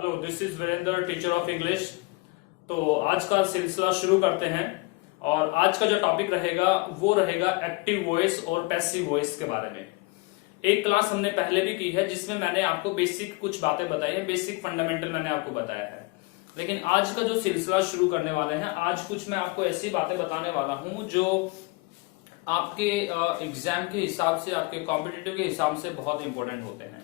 Hello, this is Virendra, teacher of English. तो आज का सिलसिला शुरू करते हैं और आज का जो टॉपिक रहेगा वो रहेगा एक्टिव वॉइस और पैसिव वॉइस के बारे में। एक क्लास हमने पहले भी की है जिसमें मैंने आपको बेसिक कुछ बातें बताई है, बेसिक फंडामेंटल मैंने आपको बताया है। लेकिन आज का जो सिलसिला शुरू करने वाले हैं, आज कुछ मैं आपको ऐसी बातें बताने वाला हूं जो आपके एग्जाम के हिसाब से, आपके कॉम्पिटिटिव के हिसाब से बहुत इंपॉर्टेंट होते हैं।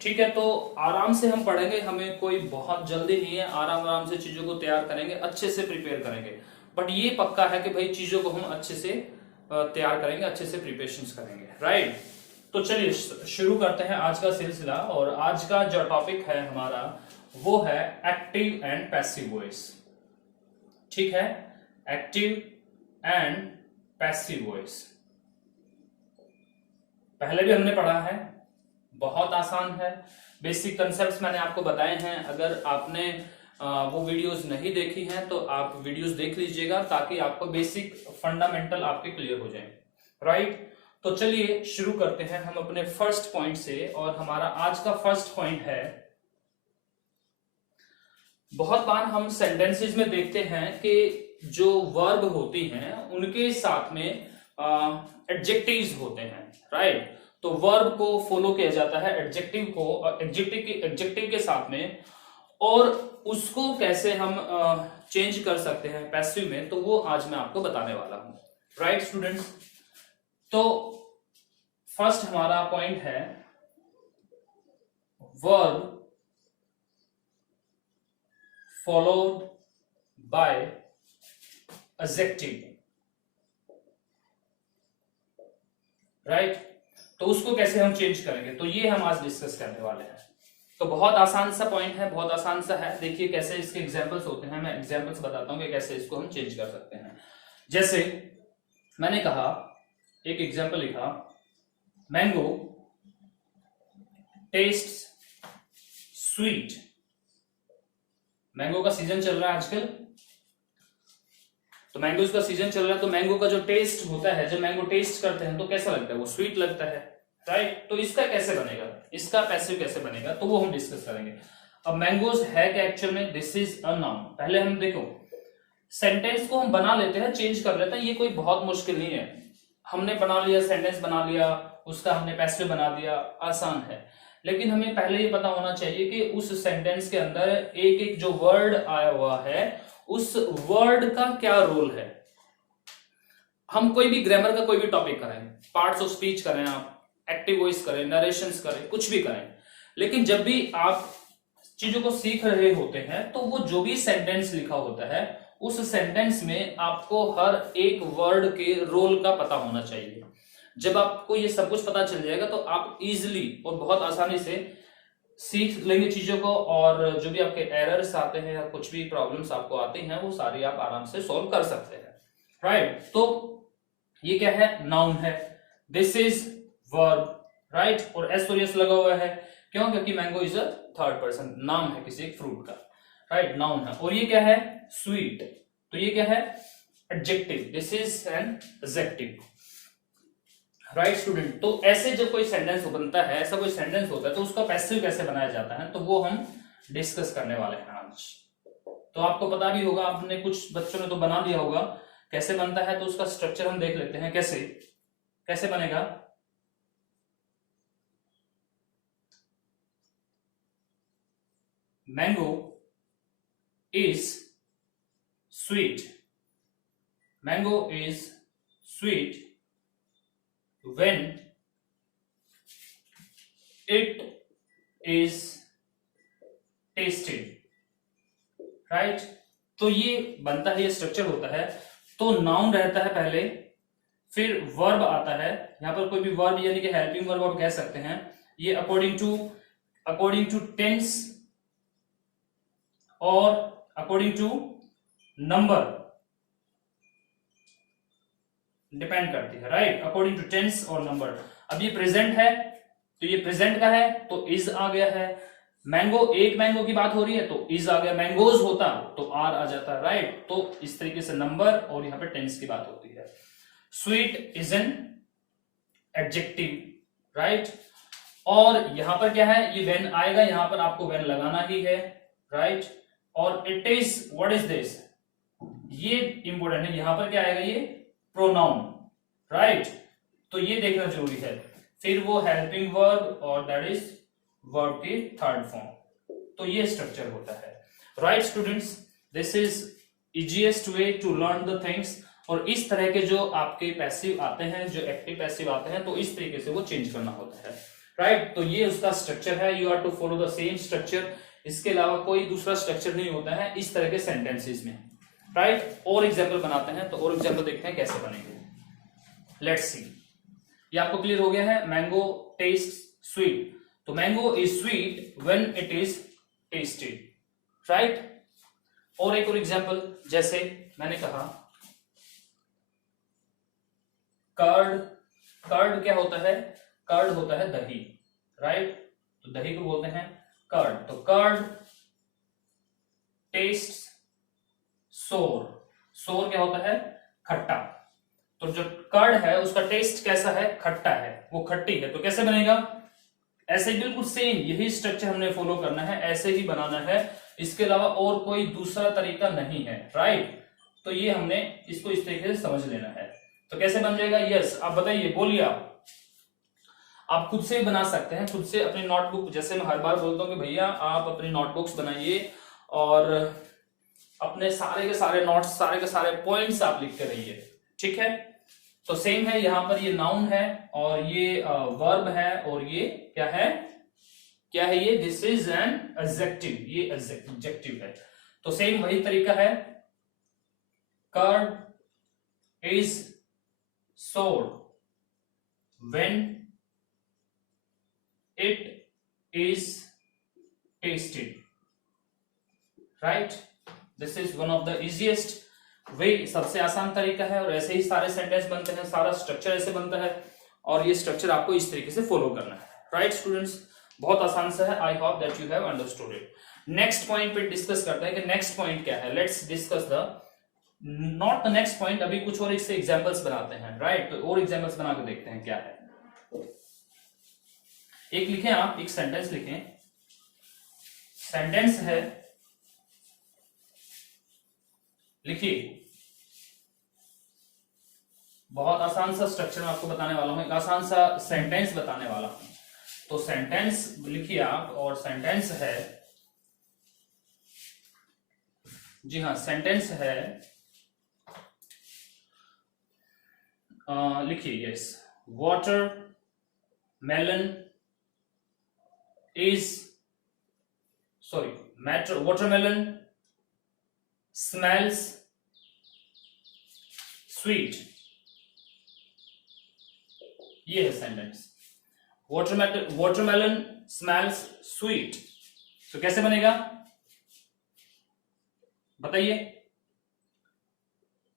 ठीक है, तो आराम से हम पढ़ेंगे, हमें कोई बहुत जल्दी नहीं है, आराम आराम से चीजों को तैयार करेंगे, अच्छे से प्रिपेयर करेंगे। बट ये पक्का है कि भाई चीजों को हम अच्छे से तैयार करेंगे, अच्छे से प्रिपरेशन करेंगे, राइट। तो चलिए शुरू करते हैं आज का सिलसिला। और आज का जो टॉपिक है हमारा वो है एक्टिव एंड पैसिव वॉइस। ठीक है, एक्टिव एंड पैसिव वॉइस पहले भी हमने पढ़ा है, बहुत आसान है, बेसिक कंसेप्ट्स मैंने आपको बताए हैं। अगर आपने वो वीडियोस नहीं देखी हैं तो आप वीडियोस देख लीजिएगा ताकि आपको बेसिक फंडामेंटल आपके क्लियर हो जाए, राइट। तो चलिए शुरू करते हैं हम अपने फर्स्ट पॉइंट से। और हमारा आज का फर्स्ट पॉइंट है, बहुत बार हम सेंटेंसेस में देखते हैं कि जो वर्ब होती हैं उनके साथ में एडजेक्टिव्स होते हैं, राइट। तो वर्ब को फॉलो किया जाता है एडजेक्टिव को, एडजेक्टिव के साथ में, और उसको कैसे हम चेंज कर सकते हैं पैसिव में, तो वो आज मैं आपको बताने वाला हूं, राइट स्टूडेंट्स। तो फर्स्ट हमारा पॉइंट है verb followed by adjective, right. तो उसको कैसे हम चेंज करेंगे, तो ये हम आज डिस्कस करने वाले हैं। तो बहुत आसान सा पॉइंट है, बहुत आसान सा है। देखिए कैसे इसके एग्जांपल्स होते हैं, मैं एग्जांपल्स बताता हूं कि कैसे इसको हम चेंज कर सकते हैं। जैसे मैंने कहा, एक एग्जांपल लिखा, मैंगो टेस्ट स्वीट। मैंगो का सीजन चल रहा है आजकल, तो मैंगोज का सीजन चल रहा है, तो मैंगो का जो टेस्ट होता है, जब मैंगो टेस्ट करते हैं तो कैसा लगता है, वो स्वीट लगता है, राइट। तो इसका कैसे बनेगा, इसका पैसिव कैसे बनेगा, तो वो हम डिस्कस करेंगे। अब मैंगोज है कि एक्चुअल में दिस इज अ नाउन। पहले हम देखो सेंटेंस को हम बना लेते हैं, चेंज कर लेते हैं, ये कोई बहुत मुश्किल नहीं है। हमने बना लिया, सेंटेंस बना लिया, उसका हमने पैसिव बना दिया, आसान है। लेकिन हमें पहले ये पता होना चाहिए कि उस सेंटेंस के अंदर एक एक जो वर्ड आया हुआ है उस वर्ड का क्या रोल है। हम कोई भी ग्रामर का कोई भी टॉपिक करें, पार्ट्स ऑफ स्पीच करें, आप एक्टिव वॉइस करें, नरेशंस करें, कुछ भी करें, लेकिन जब भी आप चीजों को सीख रहे होते हैं तो वो जो भी सेंटेंस लिखा होता है उस सेंटेंस में आपको हर एक वर्ड के रोल का पता होना चाहिए। जब आपको ये सब कुछ पता चल जाएगा तो आप इजिली और बहुत आसानी से सीख लेंगे चीजों को, और जो भी आपके एरर्स आते हैं या कुछ भी प्रॉब्लम्स आपको आती हैं वो सारी आप आराम से सॉल्व कर सकते हैं, राइट। तो ये क्या है, नाउन है, दिस इज वर्ब, राइट। और एस और यस लगा हुआ है, क्यों, क्योंकि mango is a third person, नाम है किसी एक फ्रूट का, राइट, नाउन है। और ये क्या है, स्वीट, तो ये क्या है, adjective, this is an adjective, right student. तो ऐसे जब कोई सेंटेंस बनता है, ऐसा कोई सेंटेंस होता है तो उसका पैसिव कैसे बनाया जाता है, तो वो हम डिस्कस करने वाले हैं आज। तो आपको पता भी होगा, आपने कुछ बच्चों ने तो बना दिया होगा कैसे बनता है, तो उसका स्ट्रक्चर हम देख लेते हैं कैसे कैसे बनेगा। Mango is sweet, mango is sweet when it is tasted, right। तो ये बनता है, ये स्ट्रक्चर होता है। तो नाउन रहता है पहले, फिर वर्ब आता है, यहां पर कोई भी वर्ब यानी कि हेल्पिंग वर्ब आप कह सकते हैं। ये अकॉर्डिंग टू टेंस और अकॉर्डिंग टू नंबर डिपेंड करती है, राइट, अकॉर्डिंग टू टेंस और नंबर। अब ये प्रेजेंट है तो ये प्रेजेंट का है तो इज आ गया है। मैंगो, एक मैंगो की बात हो रही है तो इज आ गया, मैंगोज होता तो आर आ जाता, राइट। तो इस तरीके से नंबर और यहाँ पे टेंस की बात होती है। Sweet is an adjective, right. और यहां पर क्या है, ये वेन आएगा, यहां पर आपको वेन लगाना ही है, राइट, और it is, what is this, ये इंपॉर्टेंट है, यहां पर क्या आएगा, ये प्रोनाउन, राइट, तो ये देखना जरूरी है। फिर वो हेल्पिंग वर्ब और दैट इज वर्ब की थर्ड फॉर्म, तो ये स्ट्रक्चर होता है। Right students, this is easiest way to learn the things. और इस तरह के जो आपके पैसिव आते हैं, जो एक्टिव पैसिव आते हैं, तो इस तरीके से वो चेंज करना होता है, राइट। तो ये उसका स्ट्रक्चर है, you are to follow the same structure, इसके अलावा कोई दूसरा स्ट्रक्चर नहीं होता है इस तरह के सेंटेंसेस में, राइट। और एग्जाम्पल बनाते हैं, तो और एग्जाम्पल देखते हैं कैसे बनेंगे। लेट्स सी, ये आपको क्लियर हो गया है। मैंगो टेस्ट स्वीट, तो mango is sweet when it is tasted, right. और एक और एग्जाम्पल, जैसे मैंने कहा कर्ड, कर्ड क्या होता है, कर्ड होता है दही, राइट, तो दही को बोलते हैं कर्ड। तो कर्ड टेस्ट सोर, सोर क्या होता है, खट्टा, तो जो कर्ड है उसका टेस्ट कैसा है, खट्टा है, वो खट्टी है, तो कैसे बनेगा, ऐसे ही बिल्कुल सेम यही स्ट्रक्चर हमने फॉलो करना है, ऐसे ही बनाना है, इसके अलावा और कोई दूसरा तरीका नहीं है, राइट। तो ये हमने इसको इस तरीके से समझ लेना है। तो कैसे बन जाएगा, यस आप बताइए, बोलिए आप खुद से बना सकते हैं, खुद से अपनी नोटबुक, जैसे मैं हर बार बोलता हूँ कि भैया आप अपनी नोटबुक्स बनाइए और अपने सारे के सारे नोट्स, सारे के सारे पॉइंट्स आप लिखते रहिए, ठीक है। तो सेम है, यहां पर ये नाउन है और ये वर्ब है और ये क्या है, क्या है ये, दिस इज एन एडजेक्टिव, ये एडजेक्टिव है। तो सेम वही तरीका है, curd is soured when it is tasted, right. This is one of the easiest way, सबसे आसान तरीका है, और ऐसे ही सारे सेंटेंस बनते हैं, सारा स्ट्रक्चर ऐसे बनता है, और ये स्ट्रक्चर आपको इस तरीके से फॉलो करना है, राइट स्टूडेंट्स। बहुत आसान सा है, I hope that you have understood it. Next point पे डिस्कस करते हैं कि नेक्स्ट पॉइंट क्या है, let's discuss the not the next point, अभी कुछ और इससे एग्जांपल्स बनाते हैं, राइट। तो और एग्जांपल्स बना के देखते हैं क्या है। एक लिखें आप, एक सेंटेंस लिखें, सेंटेंस है, लिखिए, बहुत आसान सा स्ट्रक्चर मैं आपको बताने वाला हूं, एक आसान सा सेंटेंस बताने वाला हूं। तो सेंटेंस लिखिए आप, और सेंटेंस है, जी हाँ सेंटेंस है, लिखिए, yes, watermelon is, sorry, watermelon smells sweet, ये है सेंटेंस, watermelon smells sweet। तो कैसे बनेगा बताइए,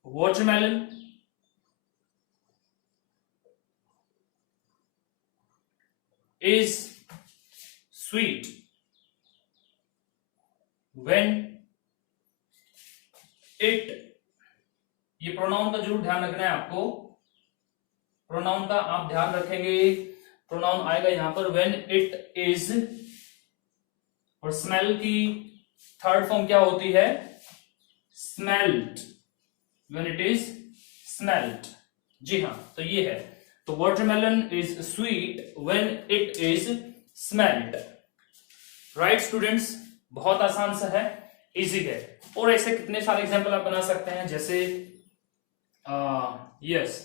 watermelon is sweet when it, ये प्रोनाउन का जरूर ध्यान रखना है आपको, प्रोनाउन का आप ध्यान रखेंगे, प्रोनाउन आएगा यहां पर when it is, और स्मेल की थर्ड फॉर्म क्या होती है, smelt, when it is smelt, जी हाँ, तो ये है, तो watermelon is sweet when it is smelt, right students. बहुत आसान सा है, इजी है, और ऐसे कितने सारे एग्जांपल आप बना सकते हैं, जैसे यस,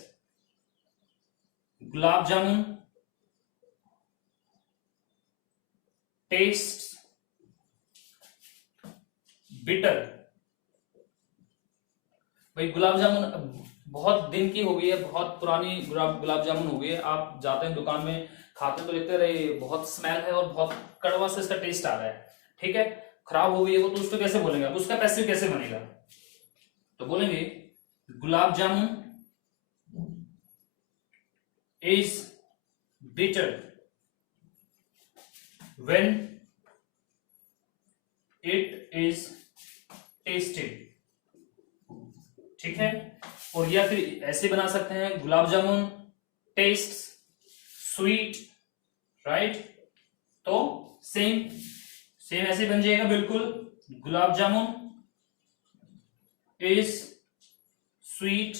गुलाब जामुन टेस्ट बिटर, भाई गुलाब जामुन बहुत दिन की हो गई है, बहुत पुरानी गुलाब जामुन हो गई है, आप जाते हैं दुकान में, खाते तो लेते रहे, बहुत स्मेल है और बहुत कड़वा से इसका टेस्ट आ रहा है, ठीक है, खराब हो गई है वो, तो उसको कैसे बोलेंगे, उसका पैसिव कैसे बनेगा, तो बोलेंगे gulab jamun is bitter when it is tasted, ठीक है। और या फिर ऐसे बना सकते हैं, gulab jamun taste sweet, right, तो सेम ऐसे बन जाएगा बिल्कुल, gulab jamun is sweet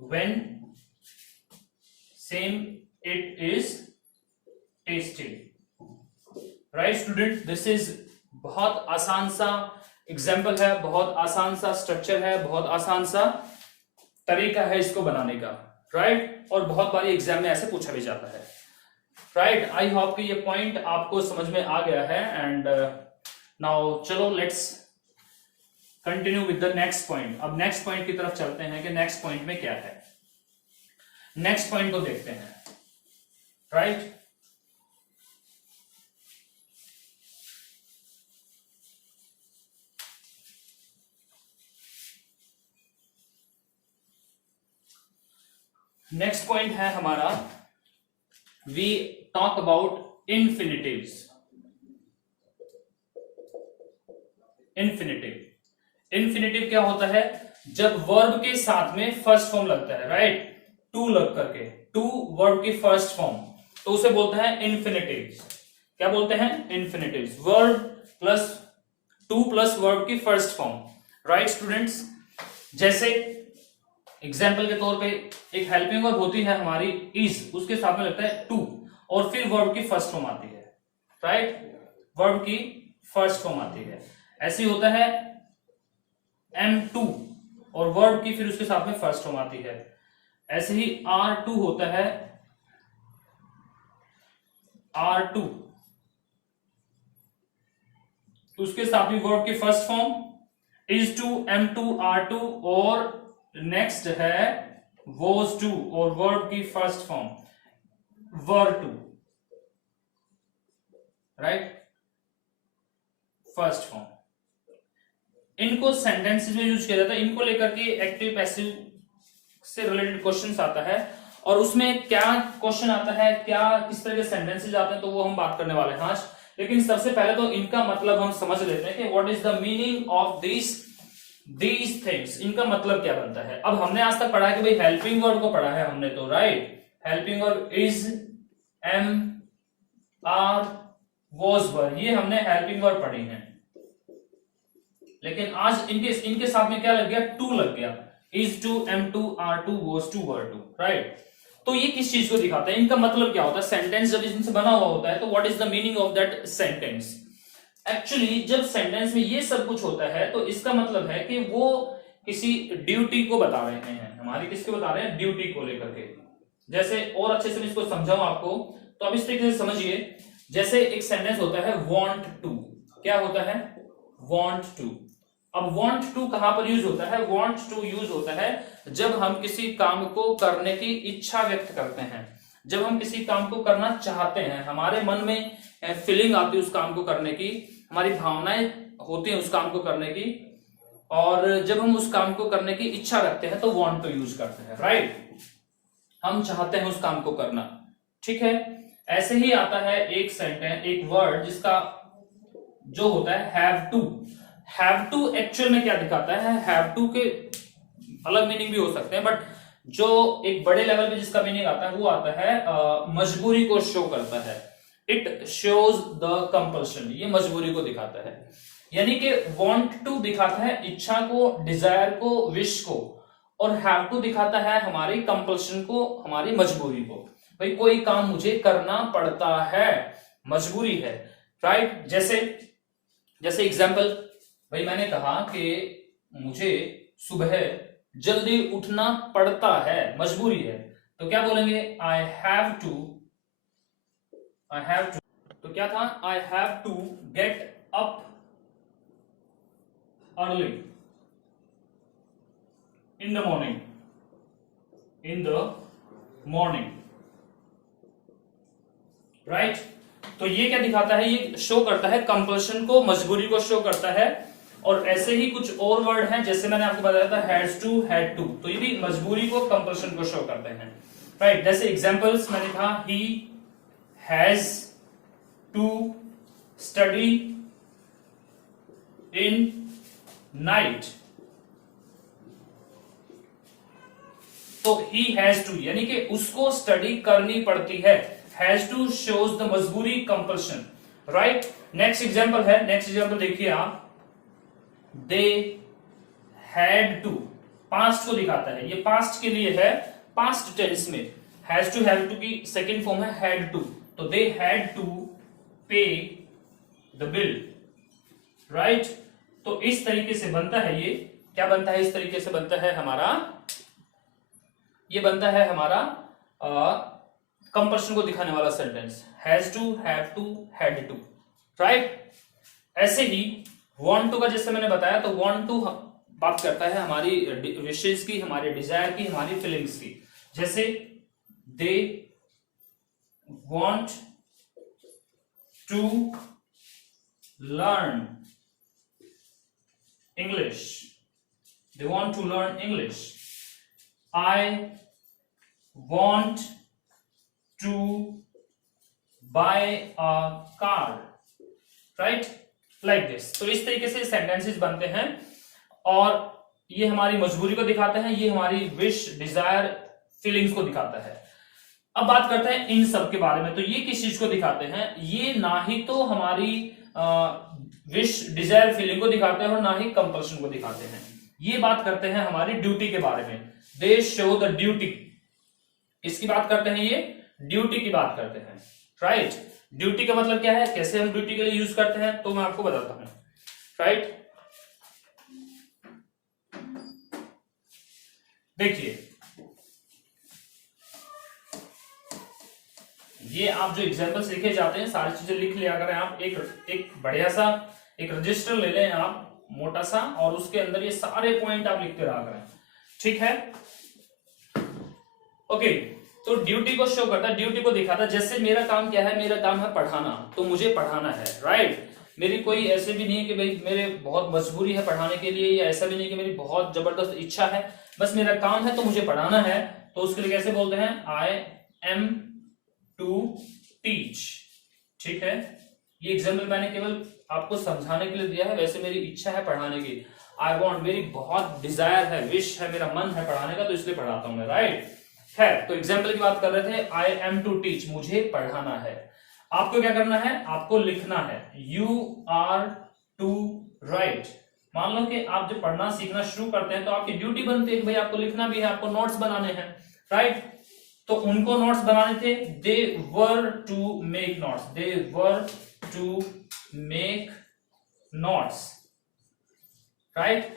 when same it is tasty. Right student, this is बहुत आसान सा एग्जाम्पल है, बहुत आसान सा स्ट्रक्चर है, बहुत आसान सा तरीका है इसको बनाने का, राइट और बहुत बारी एग्जाम में ऐसे पूछा भी जाता है, राइट। आई होप कि ये पॉइंट आपको समझ में आ गया है। एंड नाउ चलो let's continue with the next point. अब नेक्स्ट पॉइंट की तरफ चलते हैं कि नेक्स्ट पॉइंट में क्या है। नेक्स्ट पॉइंट को देखते हैं, राइट। नेक्स्ट पॉइंट है हमारा, वी टॉक अबाउट इन्फिनिटिव्स। इन्फिनिटिव क्या होता है? जब वर्ब के साथ में फर्स्ट फॉर्म लगता है, राइट, टू लग करके, टू वर्ब की फर्स्ट फॉर्म, तो उसे बोलते हैं इन्फिनिटिव्स। क्या बोलते हैं? Infinitives. Verb plus to plus verb की फर्स्ट फॉर्म, राइट स्टूडेंट्स। जैसे एग्जाम्पल के तौर पे एक हेल्पिंग वर्ब होती है हमारी इज, उसके साथ में लगता है टू और फिर वर्ब की फर्स्ट फॉर्म आती है, राइट, वर्ब की फर्स्ट फॉर्म आती है। ऐसे ही होता है M2 और वर्ब की फिर उसके साथ में फर्स्ट फॉर्म आती है। ऐसे ही R2 होता है, R2 उसके साथ में वर्ब की first form is to, M2, R2 और नेक्स्ट है was to और वर्ब की first form were to, right, first form. इनको सेंटेंसेस में यूज किया जाता है। इनको लेकर के एक्टिव पैसिव से रिलेटेड क्वेश्चंस आता है और उसमें क्या क्वेश्चन आता है, क्या किस तरह के सेंटेंसेस आते हैं, तो वो हम बात करने वाले हैं आज। लेकिन सबसे पहले तो इनका मतलब हम समझ लेते हैं कि what is the meaning of these things. इनका मतलब क्या बनता है। अब हमने आज तक पढ़ा है कि भाई हेल्पिंग वर्ब को पढ़ा है हमने, तो right, helping verb is, am, are, was were, ये हमने हेल्पिंग वर्ब पढ़ी है। लेकिन आज इनके साथ में क्या लग गया? टू लग गया, is to, am to, are to, was to, were to, right. तो ये किस चीज को दिखाता है? इनका मतलब क्या होता है? सेंटेंस जब इनसे बना हुआ होता है तो what is the meaning of that sentence. Actually जब सेंटेंस में ये सब कुछ होता है तो इसका मतलब है कि वो किसी ड्यूटी को बता रहे हैं, हमारी किसको बता रहे हैं? ड्यूटी को लेकर के। जैसे और अच्छे से मैं इसको समझाऊं आपको, तो अब इस तरीके से समझिए। जैसे एक सेंटेंस होता है want to, क्या होता है? want to। अब want to कहां पर यूज होता है? want to यूज होता है जब हम किसी काम को करने की इच्छा व्यक्त करते हैं, जब हम किसी काम को करना चाहते हैं, हमारे मन में फीलिंग आती है उस काम को करने की, हमारी भावनाएं होती हैं उस काम को करने की, और जब हम उस काम को करने की इच्छा रखते हैं तो want to यूज करते हैं, राइट। हम चाहते हैं उस काम को करना, ठीक है। ऐसे ही आता है एक सेंटेंस, एक वर्ड जिसका जो होता है have to. Have to actual में क्या दिखाता है? हैव टू के अलग मीनिंग भी हो सकते हैं, बट जो एक बड़े लेवल पे जिसका मीनिंग आता है वो आता है मजबूरी को शो करता है। इट शोज द कंपल्शन, ये मजबूरी को दिखाता है। यानी कि want to दिखाता है इच्छा को, डिजायर को, विश को, और हैव टू दिखाता है हमारी कंपल्शन को, हमारी मजबूरी को। भाई कोई काम मुझे करना पड़ता है, मजबूरी है, राइट। जैसे एग्जाम्पल, भाई मैंने कहा कि मुझे सुबह जल्दी उठना पड़ता है, मजबूरी है, तो क्या बोलेंगे? आई हैव टू, तो क्या था? I have to get up early in the morning, right. तो ये क्या दिखाता है? ये शो करता है कंपल्शन को, मजबूरी को शो करता है। और ऐसे ही कुछ और वर्ड हैं, जैसे मैंने आपको बताया था हैज टू, हैड टू, तो ये भी मजबूरी को, कंपल्शन को शो करते हैं, राइट। जैसे एग्जांपल्स मैंने कहा, he has to study in night, तो ही हैज टू यानी कि उसको स्टडी करनी पड़ती है। हैज टू शोज द मजबूरी, कंपल्शन, राइट। नेक्स्ट एग्जाम्पल है, नेक्स्ट एग्जाम्पल देखिए आप, दे हैड टू, पास्ट को दिखाता है, ये पास्ट के लिए है, पास्ट टेंस में हैज टू, हैव टू की सेकेंड फॉर्म है हैड टू, तो दे हैड टू पे द बिल, राइट। तो इस तरीके से बनता है, ये क्या बनता है, इस तरीके से बनता है हमारा, ये बनता है हमारा कंपल्शन को दिखाने वाला sentence, has to, have to, had to, right. ऐसे ही वांट टू का जैसे मैंने बताया, तो वांट टू बात करता है हमारी विशेष की, हमारी डिजायर की, हमारी फीलिंग्स की। जैसे they want to learn English, they want to learn English. I want to buy a car, right, like this. तो इस तरीके से सेंटेंसेस बनते हैं और ये हमारी मजबूरी को दिखाते हैं, ये हमारी विश, डिजायर, फीलिंग्स को दिखाता है। अब बात करते हैं इन सब के बारे में, तो ये किस चीज को दिखाते हैं, ये ना ही तो हमारी विश, डिजायर, फीलिंग को दिखाते हैं और ना ही कंपल्शन को दिखाते हैं। ये बात करते हैं हमारी ड्यूटी के बारे में, दे शो द ड्यूटी, इसकी बात करते हैं, ये ड्यूटी की बात करते हैं, राइट। ड्यूटी का मतलब क्या है, कैसे हम ड्यूटी के लिए यूज करते हैं, तो मैं आपको बताता हूं, राइट। देखिए ये आप जो एग्जाम्पल्स लिखे जाते हैं, सारी चीजें लिख लिया करें आप, एक बढ़िया सा एक रजिस्टर ले लें आप मोटा सा, और उसके अंदर ये सारे पॉइंट आप लिखते रहा करें, ठीक है। ओके, तो ड्यूटी को शो करता है, ड्यूटी को दिखाता है। जैसे मेरा काम क्या है, मेरा काम है पढ़ाना, तो मुझे पढ़ाना है, राइट। मेरी कोई ऐसे भी नहीं है कि भाई मेरे बहुत मजबूरी है पढ़ाने के लिए, या ऐसा भी नहीं कि मेरी बहुत जबरदस्त इच्छा है, बस मेरा काम है तो मुझे पढ़ाना है, तो उसके लिए कैसे बोलते हैं, आई एम टू टीच, ठीक है। ये एग्जाम्पल मैंने केवल आपको समझाने के लिए दिया है, वैसे मेरी इच्छा है पढ़ाने की, आई वॉन्ट, मेरी बहुत डिजायर है, विश है, मेरा मन है पढ़ाने का, तो इसलिए पढ़ाता हूं मैं, राइट। है, तो एग्जाम्पल की बात कर रहे थे, आई एम टू टीच, मुझे पढ़ाना है। आपको क्या करना है, आपको लिखना है, यू आर टू राइट। मान लो कि आप जब पढ़ना सीखना शुरू करते हैं तो आपकी ड्यूटी बनती है कि भाई आपको लिखना भी है, आपको नोट्स बनाने हैं, राइट। तो उनको नोट्स बनाने थे, they were to make notes, they were to make notes, right.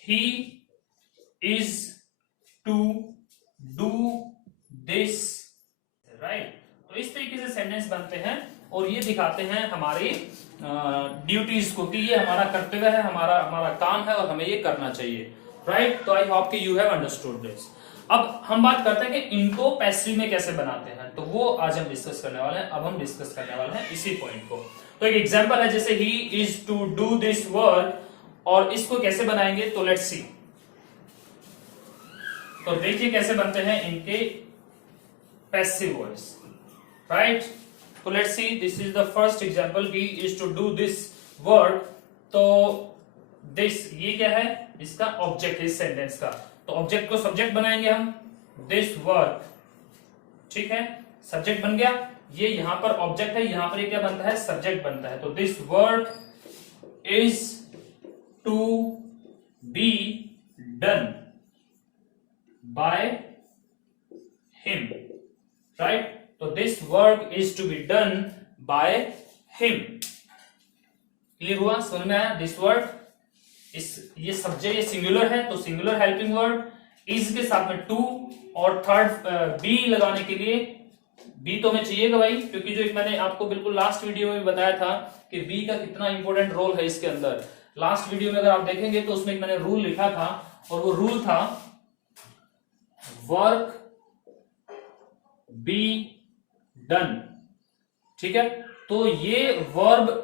He is to do this, right. तो इस तरीके से सेंटेंस बनते हैं और ये दिखाते हैं हमारी ड्यूटीज को कि ये हमारा कर्तव्य है, हमारा काम है और हमें ये करना चाहिए, राइट। तो आई होप कि यू हैव अंडरस्टूड दिस। अब हम बात करते हैं कि इनको पैसिव में कैसे बनाते हैं, तो वो आज हम डिस्कस करने वाले हैं। अब हम डिस्कस करने वाले हैं इसी पॉइंट को। तो एक एग्जांपल है, जैसे he is to do this work, और इसको कैसे बनाएंगे, तो लेट्स सी। तो देखिए कैसे बनते हैं इनके पैसिव वॉइस, राइट। तो let's see, this is the first example, he is to do this work. तो दिस, ये क्या है, इसका ऑब्जेक्ट है इस सेंटेंस का, तो ऑब्जेक्ट को सब्जेक्ट बनाएंगे हम, दिस वर्क, ठीक है, सब्जेक्ट बन गया। ये यहां पर ऑब्जेक्ट है, यहां पर ये क्या बनता है, सब्जेक्ट बनता है। तो this work is to be done by him, right. तो this work is to be done by him. Clear हुआ, समझ में आया। दिस वर्क, ये सब्जेक्ट, ये सिंगुलर है, तो सिंगुलर हेल्पिंग वर्ड, इज के साथ में टू, और थर्ड बी लगाने के लिए, बी तो हमें चाहिएगा भाई, क्योंकि जो मैंने आपको बिल्कुल लास्ट वीडियो में बताया था कि बी का कितना इंपॉर्टेंट रोल है इसके अंदर। लास्ट वीडियो में अगर आप देखेंगे तो उसमें मैंने रूल लिखा था, और वो रूल था वर्क बी डन, ठीक है। तो ये वर्ब,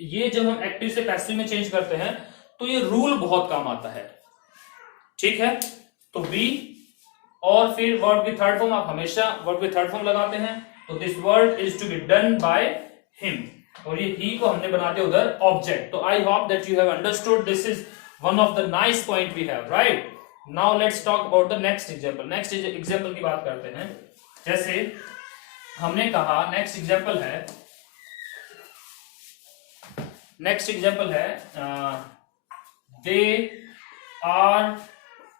ये जब हम एक्टिव से पैसिव में चेंज करते हैं तो ये रूल बहुत काम आता है, ठीक है। तो बी और फिर वर्ब की थर्ड फॉर्म, आप हमेशा वर्ब की थर्ड फॉर्म लगाते हैं। तो this work is to be done by him, और ये ही को हमने बना दिया उधर ऑब्जेक्ट। तो I hope that you have understood, this is one of the nice point we have, right. Now let's talk about the next example. Next example की बात करते हैं। जैसे हमने कहा, नेक्स्ट एग्जांपल है, नेक्स्ट एग्जाम्पल है they are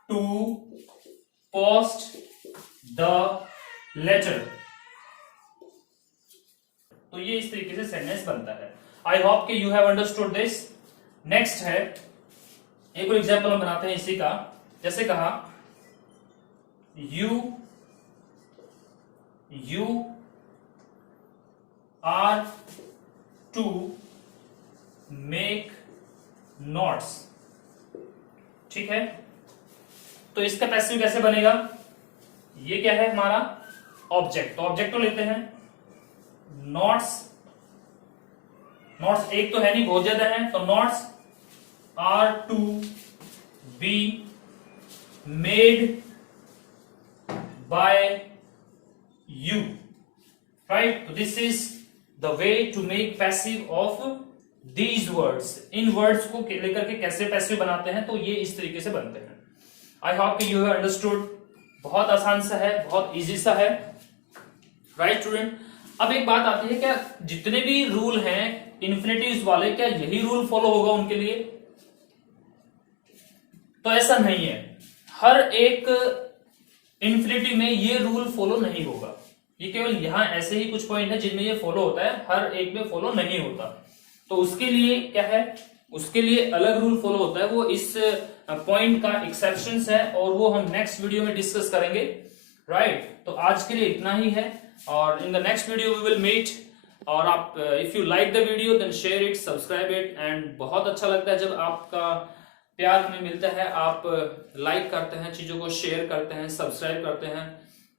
to post the letter. तो ये इस तरीके से सेंटेंस बनता है। आई होप कि you have understood this. Next है एक और एग्जाम्पल हम बनाते हैं इसी का। जैसे कहा you are to make notes. ठीक है, तो इसका पैसिव कैसे बनेगा? ये क्या है हमारा ऑब्जेक्ट, तो ऑब्जेक्ट को लेते हैं नोट्स। नोट्स एक तो है नहीं, बहुत ज्यादा है, तो notes are to be made by you, right. तो this is the way to make passive of these words. इन वर्ड्स को लेकर के कैसे पैसिव बनाते हैं, तो ये इस तरीके से बनते हैं। आई होप कि यू हैव अंडरस्टूड। बहुत आसान सा है, बहुत इजी सा है, राइट स्टूडेंट। अब एक बात आती है, क्या जितने भी रूल हैं इन्फिनिटिव्स वाले, क्या यही रूल फॉलो होगा उनके लिए? तो ऐसा नहीं है। हर एक इन्फिनिटिव में ये रूल फॉलो नहीं होगा। ये केवल यहां ऐसे ही कुछ पॉइंट है जिनमें ये फॉलो होता है, हर एक में फॉलो नहीं होता। तो उसके लिए क्या है, उसके लिए अलग रूल फॉलो होता है, वो इस पॉइंट का एक्सेप्शंस है और वो हम नेक्स्ट वीडियो में डिस्कस करेंगे, राइट। तो आज के लिए इतना ही है और in the next video we will meet. और आप if you like the video then share it, subscribe it. And बहुत अच्छा लगता है जब आपका प्यार हमें मिलता है, आप लाइक करते हैं, चीजों को शेयर करते हैं, सब्सक्राइब करते हैं,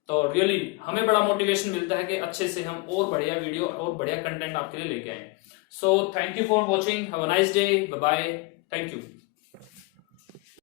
तो रियली हमें बड़ा मोटिवेशन मिलता है कि अच्छे से हम और बढ़िया वीडियो और बढ़िया कंटेंट आपके लिए लेके आए। So thank you for watching, have a nice day, bye bye, thank you.